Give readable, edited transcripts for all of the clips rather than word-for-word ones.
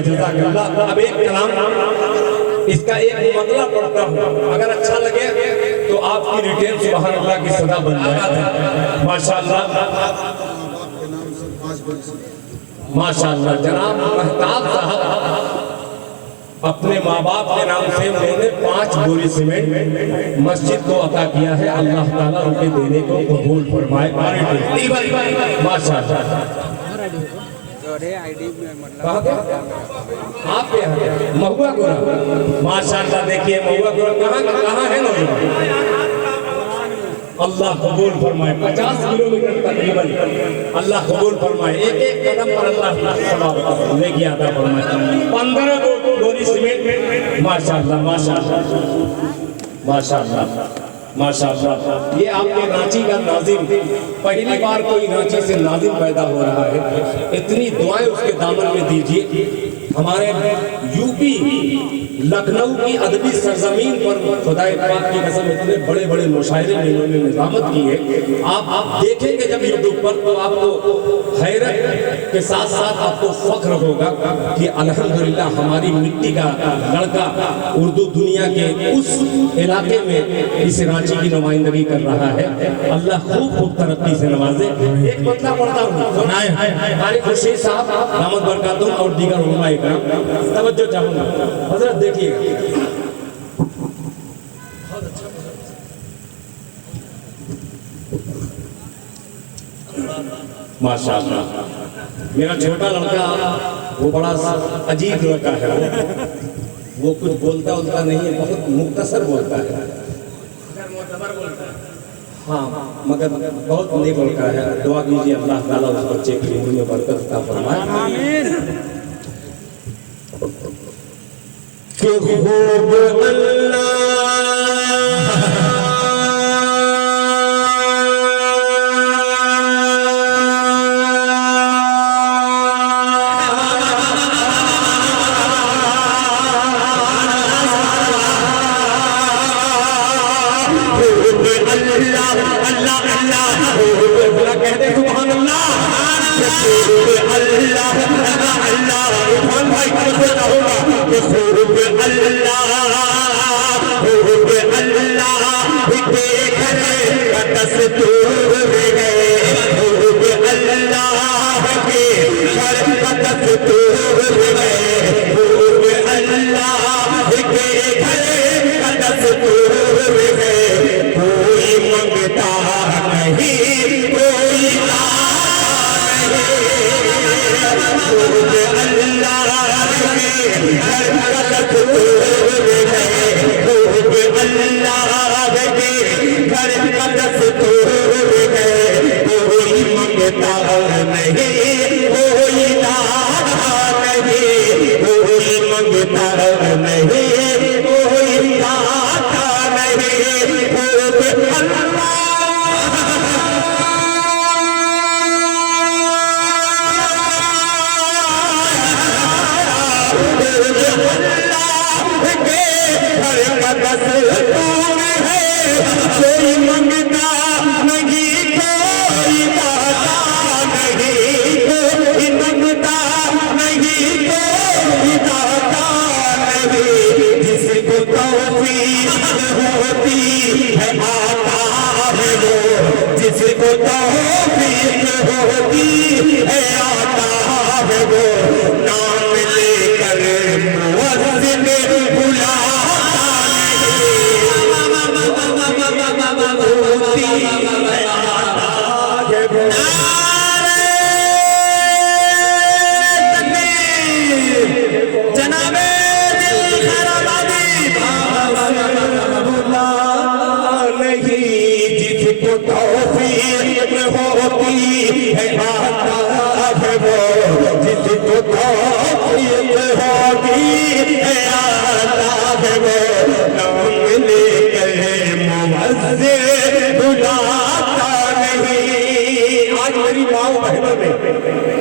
शुक्रिया, जज़ाकल्लाह। अब एक कलाम इसका एक मतलब पढ़ता हूँ, अगर अच्छा लगे तो आपकी रिटेल सुभान अल्लाह की सदा बन जाए। माशाअल्लाह माशाअल्लाह। जनाब महताब साहब अपने माँ बाप के नाम से उन्होंने 5 बोरी सीमेंट मस्जिद को अता किया है। अल्लाह ताला उनके देने को कबूल फरमाए। माशाअल्लाह। आप महुआ गोरा, माशाअल्लाह। देखिए महुआ गोरा कहाँ है नौजवान, अल्लाह कबूल फरमाए। 50 किलोमीटर तकरीबन अल्लाह कबूल फरमाए। एक एक कदम पर अल्लाह लेके आता फरमाए। 15 बोरी सीमेंट, माशाअल्लाह माशाअल्लाह माशाअल्लाह माशाअल्लाह। ये आपके रांची का नाजिम, पहली बार कोई रांची से नाजिम पैदा हो रहा है। इतनी दुआएं उसके दामन में दीजिए। हमारे यूपी लखनऊ की अदबी सरजमीन पर खुदाए पाक की कसम इतने बड़े बड़े मुशायरे में इन्होंने निजामत की है। आप देखेंगे जब यूट्यूब पर तो आपको हैरत के साथ साथ आपको फख्र होगा कि अल्हम्दुलिल्लाह हमारी मिट्टी का लड़का उर्दू दुनिया के उस इलाके में इस रांची की नुमाइंदगी कर रहा है। अल्लाह खूब खूब तरक्की से नवाजे। एक मतलब पढ़ता हूँ, हमारे खुर्शीद साहब दामद बरकातुहू और दीगर उलमाए किराम तवज्जो चाहूंगा। हजरत देखिएगा, माशाअल्लाह। मेरा छोटा लड़का वो बड़ा अजीब लड़का है, वो कुछ बोलता उलता नहीं है, बहुत मुख्तसर बोलता है। हाँ, मगर बहुत नेक लड़का है। दुआ कीजिए अल्लाह ताला उस बच्चे की उम्र में बरकत अता फरमाए।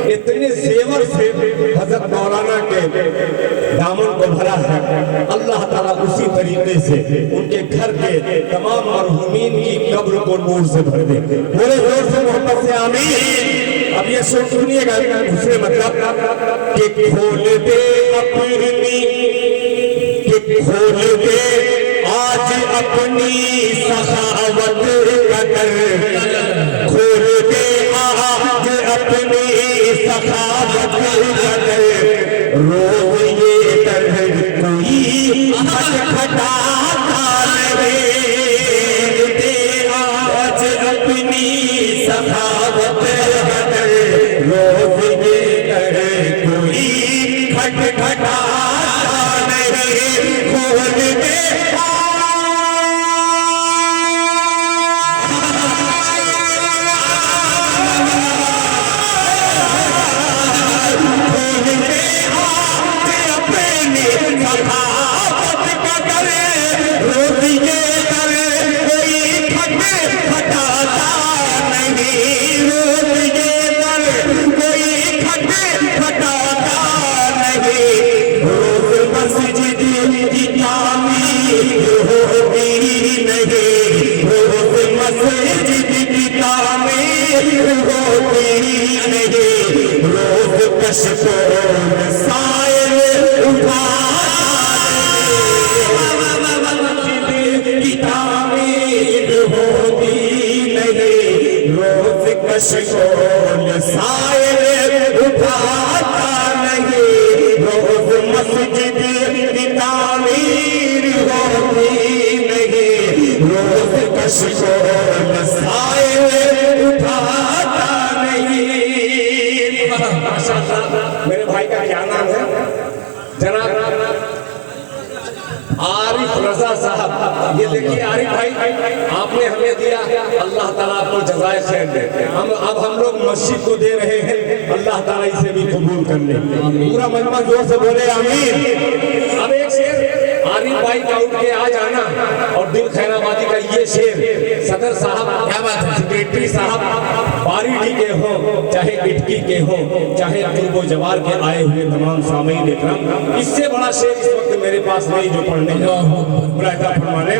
इतने जेवर से हजरत मौलाना के दामन को भरा है। अल्लाह ताला उसी तरीके से उनके घर के तमाम मरहूमीन की कब्र को नूर से भर दे। पूरे जोर से मोहब्बत से आमीन। अब ये ये सुनिएगा दूसरे मतलब कि खोल दे अपनी, कि खोल दे आज अपनी सखावत कदर, खोल दे आज अपनी सखावत कदर, रोज ये दर कोई खटखटाता नहीं, दे आज अपनी सखावत कदर, रोज ये दर कोई खटखटाता नहीं, खोल दे शकोल सायर उठाता नहीं, रोज मस्जिद की तामीर होती नहीं, रोज कशकोल सायर उठाता नहीं। माशाअल्लाह, मेरे भाई का क्या नाम है? जनाब आरिफ रजा साहब। ये देखिए आरिफ भाई, आपने हमें दिया, अल्लाह ताला आपको जज़ाए खैर दे। हम लोग मस्जिद को दे रहे हैं, अल्लाह ताला इसे भी कबूल कर ले। पूरा मजमा जोर से बोले आमीन। अब एक शेर आरिफ भाई का उठ के आ जाना, और दिल खैराबादी का ये शेर सदर साहब, क्या बात है, सेक्रेटरी साहब बारीडी के हो चाहे इटकी के हो चाहे अजूबो जवार के आए हुए तमाम सामीन इकराम, इससे बड़ा शेर इस वक्त मेरे पास नहीं जो पढ़ने बुलाता फरमाने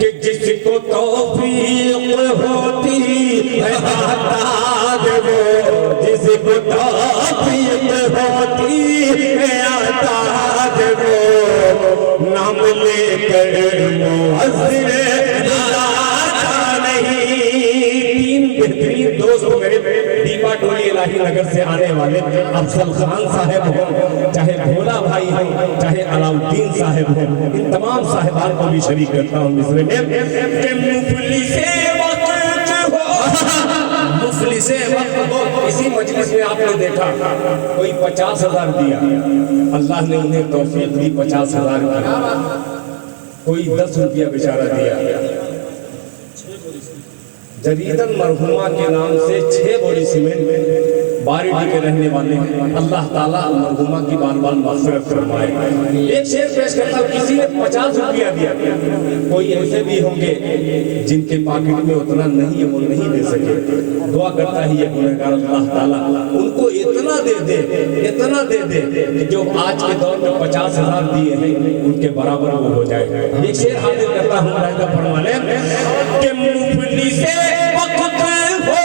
कि जिसको तौफीक होती है आता वो, जिसको तौफीक होती है आता वो, नाम लेकर मुअज्जिन बेहतरीन दोस्त मेरे दीपा टोली इलाही नगर से आने वाले अफजल खान साहब हो, चाहे भोला भाई हो, चाहे अलाउद्दीन साहब हो, इन तमाम साहिबान को भी शरीक करता हूँ मिसरे में। मुफलिसे वक्त हो, इसी मजलिस में आपने देखा कोई 50,000 दिया, अल्लाह ने उन्हें तौफीक दी 50,000 की, कोई 10 रुपया बेचारा दिया। जरीदन मरहुमा के नाम से 6 बोरी सीमेंट बारीडी के रहने वाले हैं, अल्लाह ताला मरहुमा की बार बार मग़फ़िरत फरमाए। एक शेर पेश करता हूँ, किसी ने 50 रुपया दिया, कोई ऐसे भी होंगे जिनके पॉकेट में उतना नहीं है, वो नहीं दे सके, दुआ करता ही ये गुनहगार अल्लाह ताला उनको इतना दे दे, इतना दे दे कि जो आज के दौर में 50,000 दिए हैं उनके बराबर वो हो जाए। एक शेर हाजिर करता हूँ रहता फरमाने कि मुफलिसे वक्त हो,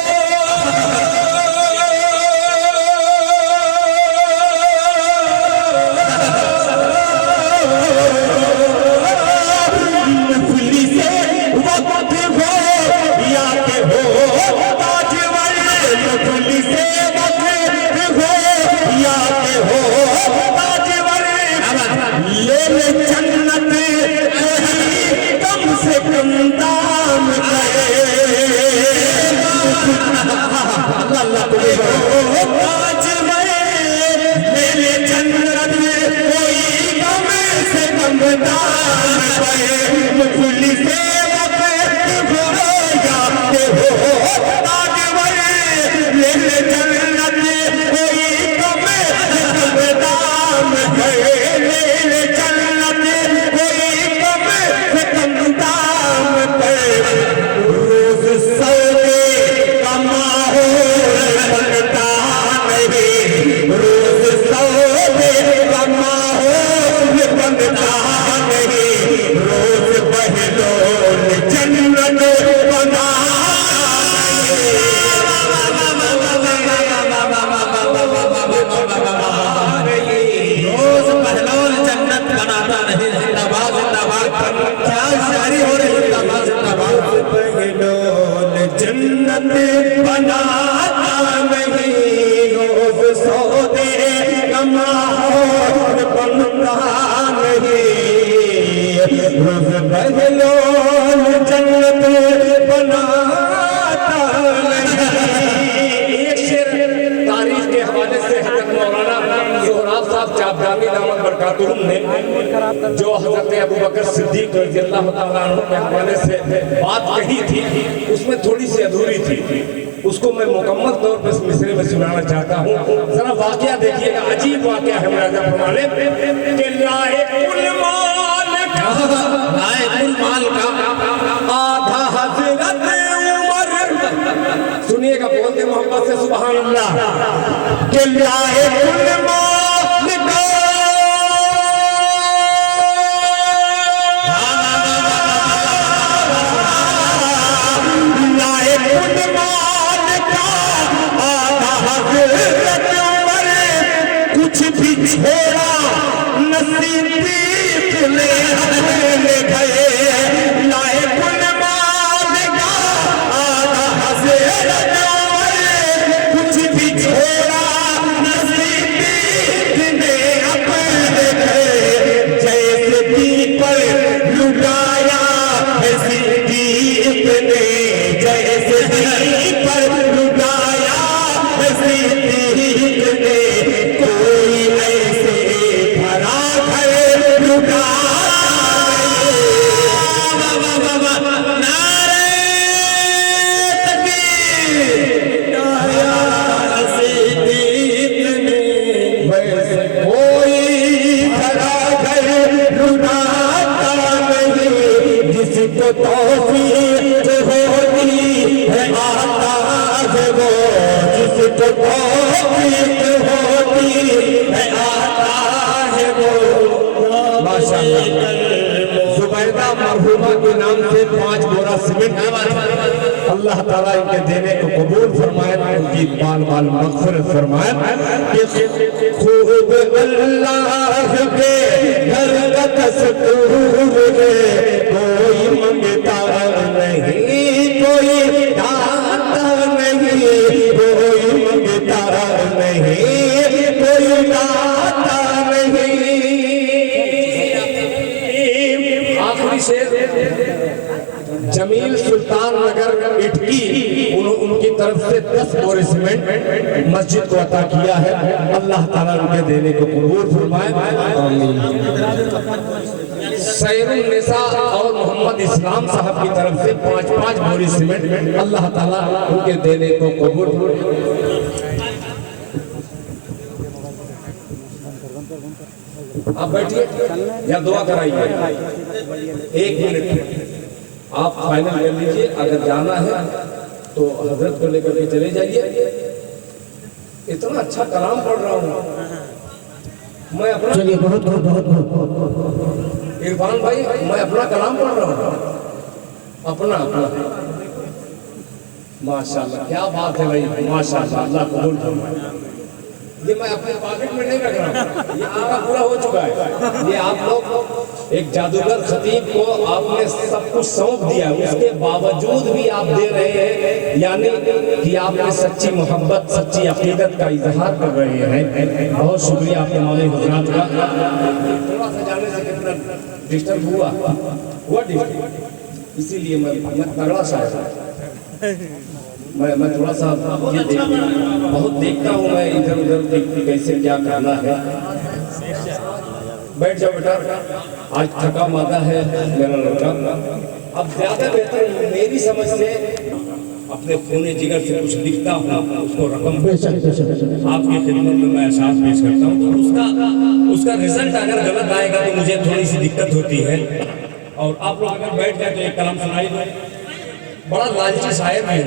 जन्नत कम से कम दाम करे, माहौल बनता नहीं, रोज बहलोल जन्नत बनाता नहीं। एक शेर तारीख के हवाले से हजरत मौलाना सोहराब साहब चाबदानी दामद बरकातुहुम ने जो हजरत अबू बकर सिद्दीक रज़ियल्लाहु ताला अन्हु के हवाले से बात कही थी, उसमें थोड़ी सी अधूरी थी, उसको मैं मुकम्मल तौर पर इस मिसरे में सुनाना चाहता हूँ। जरा वाकया देखिएगा, अजीब वाकया है। मुरादा फरमाने कि लायकुल माल का आधा हजरत उमर, सुनिएगा बोलते मोहब्बत से सुभान अल्लाह, कि लायकुल माल का कुछ भी छोड़ा नसीब ले गए, लाए कुल माल का आधा हज़रत उमर, कुछ भी छोड़ा नसीब ने अपने गए, जैसे दीपर लुटाया है सिद्दीक ने, जैसे दीपर लुटाया है सिद्दीक ने, कोई ऐसे भरा घर लुटा जिसको तौफीक होती है आता है वो, जिसको तौफीक होती है आता है वो। माशाअल्लाह, जुबैदा मरहुमा के नाम से 5 बोरा सीमेंट अल्लाह ताला इनके देने को कबूल फरमाए, उनकी बाल मग़फ़िरत फरमाए। खूब अल्लाह के घर का दस्तूर है, कोई मंगता नहीं, कोई दाता नहीं, कोई मंगता नहीं, कोई दाता नहीं। आखिरी शेर जमील सुल्तान नगर इटकी, उनकी तरफ से 10 बोरे सीमेंट मस्जिद को अता किया है। अल्लाह ताला उनके देने को कबूल फरमाए। सैरुल निसा और मोहम्मद इस्लाम साहब की तरफ से 5-5 बोरी सीमेंट अल्लाह ताला उनके देने को कबूल फरमाए। आप बैठिए या दुआ कराइए, 1 मिनट आप फाइनल कर लीजिए। अगर जाना है तो हजरत को लेकर के चले जाइए। इतना अच्छा कलाम पढ़ रहा हूँ मैं अपना, चलिए बहुत इरफान भाई, मैं अपना कलाम पढ़ रहा हूँ, अपना माशाल्लाह, क्या बात है भाई, माशाल्लाह, अल्लाह कबूल फरमाए। ये मैं अपने पॉकेट में नहीं रख रहा हूँ, ये पूरा हो चुका है। ये आप लोग एक जादूगर खतीब को आपने सब कुछ सौंप दिया, उसके बावजूद भी आप दे रहे हैं, यानी कि आपने सच्ची मोहब्बत, सच्ची अकीदत का इजहार कर रहे हैं। बहुत शुक्रिया आपके मौलवी हज़रात का। थोड़ा सा जाने से कितना डिस्टर्ब हुआ डिस्टर्ब, इसीलिए मैं तगड़ा शायर, मैं थोड़ा सा ये बहुत देखता हूँ मैं इधर उधर कैसे क्या करना है। बैठ जाओ बेटा, आज थका मादा है मेरा लड़का। अब ज्यादा बेहतर मेरी समझ से अपने खूने जिगर से कुछ लिखता हूँ, उसको रकम आपकी खिदमत में मैं एहसास पेश करता हूँ, तो उसका रिजल्ट अगर गलत आएगा तो मुझे थोड़ी सी दिक्कत होती है। और आप लोग अगर बैठ जाए तो एक कलाम सुनाई दो, बड़ा लालची शायर है।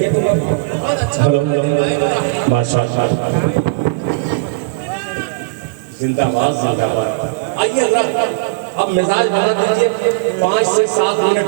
ये तो बहुत अच्छा, माशाअल्लाह, जिंदाबाद जिंदाबाद। आइए अब मिजाज बना दीजिए, 5 से 7 मिनट